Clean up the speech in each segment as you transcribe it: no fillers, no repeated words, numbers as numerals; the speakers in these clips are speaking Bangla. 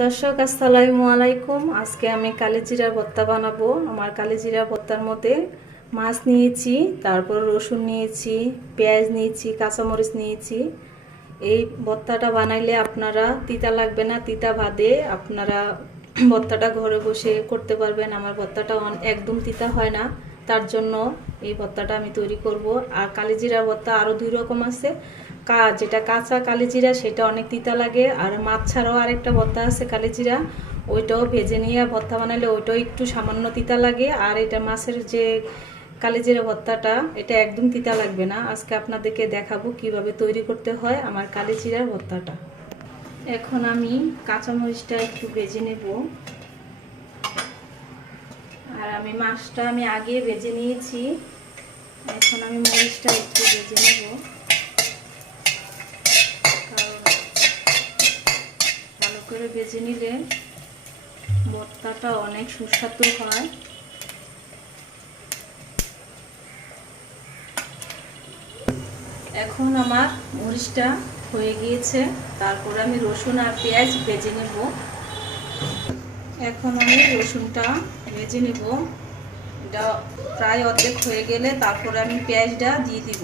দর্শক আসসালামু আলাইকুম। আজকে আমি কালিজিরার ভর্তা বানাবো। আমার কালিজিরা ভর্তার মধ্যে মাছ নিয়েছি, তারপর রসুন নিয়েছি, পেঁয়াজ নিয়েছি, কাঁচামরিচ নিয়েছি। এই ভর্তাটা বানাইলে আপনারা তিতা লাগবে না, তিতা বাদে আপনারা ভর্তাটা ঘরে বসে করতে পারবেন। আমার ভর্তাটা একদম তিতা হয় না, তার জন্য এই ভর্তাটা আমি তৈরি করব। আর কালিজিরা ভর্তা আরও দুই রকম আছে। যেটা কাঁচা কালিজিরা সেটা অনেক তিতা লাগে, আর মাছ ছাড়াও আরেকটা ভর্তা আছে কালিজিরা, ওইটাও ভেজে নিয়ে ভর্তা বানালে ওইটাও একটু সামান্য তিতা লাগে। আর এটা মাছের যে কালিজিরা ভর্তাটা, এটা একদম তিতা লাগবে না। আজকে আপনাদেরকে দেখাবো কিভাবে তৈরি করতে হয় আমার কালিজিরার ভর্তাটা। এখন আমি কাঁচামরিচটা একটু ভেজে নেব। আর আমি মাছটা আগে ভেজে নিয়েছি, এখন আমি মরিচটা একটু ভেজে নেব। ভালো করে ভেজে নিলে ভর্তাটা অনেক সুস্বাদু হয়। এখন আমার মরিচটা হয়ে গিয়েছে, তারপরে আমি রসুন আর পেঁয়াজ ভেজে নেব। এখন আমি রসুনটা ভেজে নেব, এটা প্রায় অর্ধেক হয়ে গেলে তারপরে আমি পেঁয়াজটা দিয়ে দিব।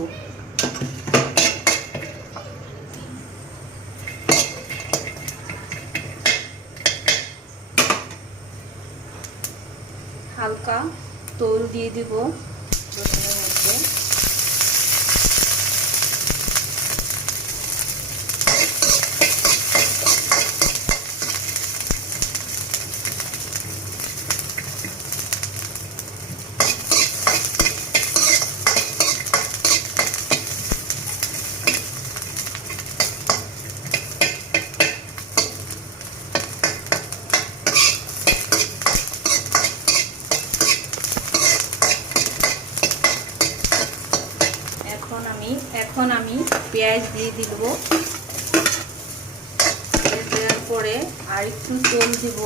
হালকা তেল দিয়ে দিব রসুনের মধ্যে। এখন আমি পেঁয়াজ দিয়ে দিব। দেওয়ার পরে আর একটু তেল দিব।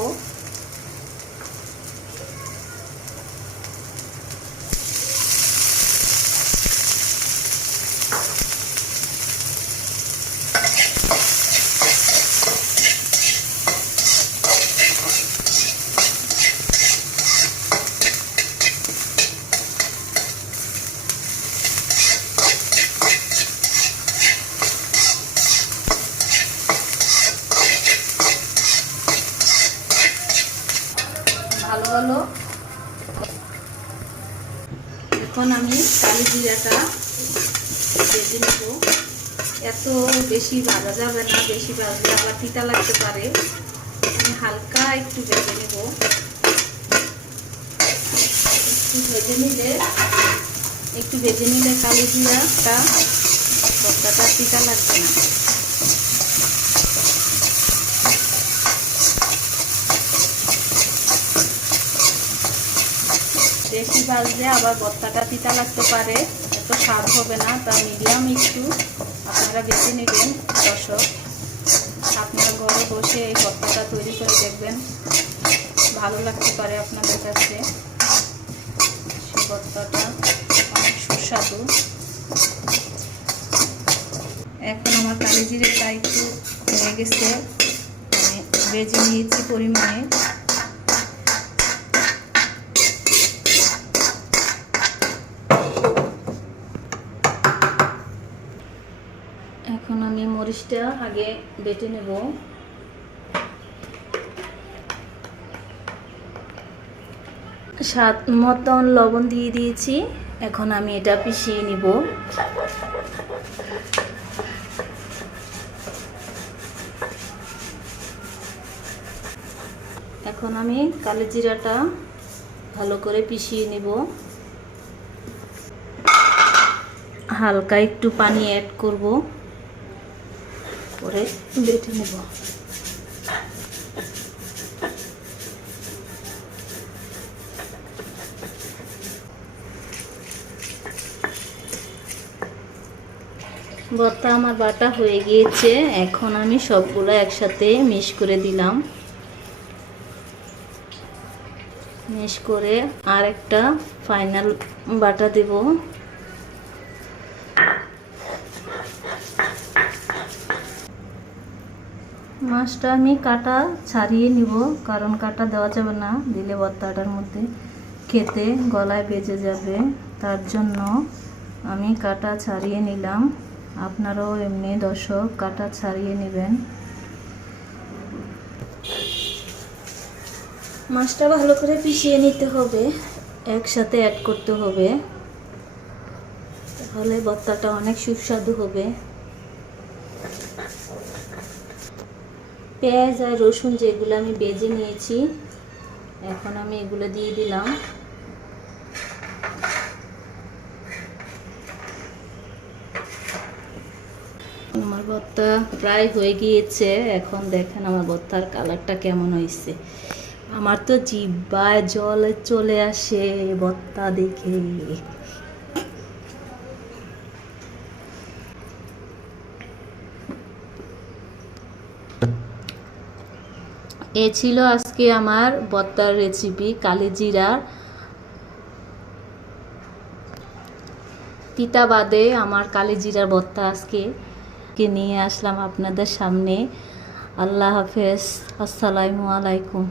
ভালো ভালো এখন আমি কালিজিরাটা ভেজে নেব। এত বেশি ভাজা যাবে না, বেশি ভাজলে আবার তিতা লাগতে পারে। আমি হালকা একটু ভেজে নেব। একটু ভেজে নিলে কালিজিরাটা ভর্তাটা তিতা লাগবে না। বেশি ভাজলে আবার ভর্তাটা তিতা লাগতে পারে, এত স্বাদ হবে না। তা মিডিয়াম একটু আপনারা বেছে নেবেন। দর্শক, আপনারা ঘরে বসে এই ভর্তাটা তৈরি করে দেখবেন, ভালো লাগতে পারে আপনাদের কাছে। সেই ভর্তাটা অনেক সুস্বাদু। এখন আমার কালিজিরাটা একটু হয়ে গেছে, আমি ভেজে নিয়েছি পরিমাণে। এখন আমি মরিচটা আগে বেটে নেব। স্বাদ মতন লবণ দিয়ে দিয়েছি। এখন আমি এটা পিষিয়ে নিব। এখন আমি কালিজিরাটা ভালো করে পিষিয়ে নিব। হালকা একটু পানি অ্যাড করব, পরে বেটে নেব। ভর্তা আমার বাটা হয়ে গিয়েছে, এখন আমি সবগুলো একসাথে মিক্স করে দিলাম। মিক্স করে আর একটা ফাইনাল বাটা দেব। মাছটা আমি কাটা ছাড়িয়ে নিব, কারণ কাটা দেওয়া যাবে না, দিলে ভর্তাটার মধ্যে খেতে গলায় বেজে যাবে। তার জন্য আমি কাটা ছাড়িয়ে নিলাম। আপনারাও এমনি দর্শক কাটা ছাড়িয়ে নেবেন। মাছটা ভালো করে পিষিয়ে নিতে হবে, একসাথে অ্যাড করতে হবে, তাহলে ভর্তাটা অনেক সুস্বাদু হবে। পেঁয়াজ আর রসুন যেগুলো আমি বেজে নিয়েছি, এখন আমি এগুলো দিয়ে দিলাম। আমার ভর্তা প্রায় হয়ে গিয়েছে। এখন দেখেন আমার ভর্তার কালারটা কেমন হয়েছে। আমার তো জিহ্বায় জল চলে আসে ভর্তা দেখে। এ ছিল আজকে আমার ভর্তার রেসিপি, কালিজিরা। তিতা বাদে আমার কালিজিরার ভর্তা আজকে নিয়ে আসলাম আপনাদের সামনে। আল্লাহ হাফেজ, আসসালামু আলাইকুম।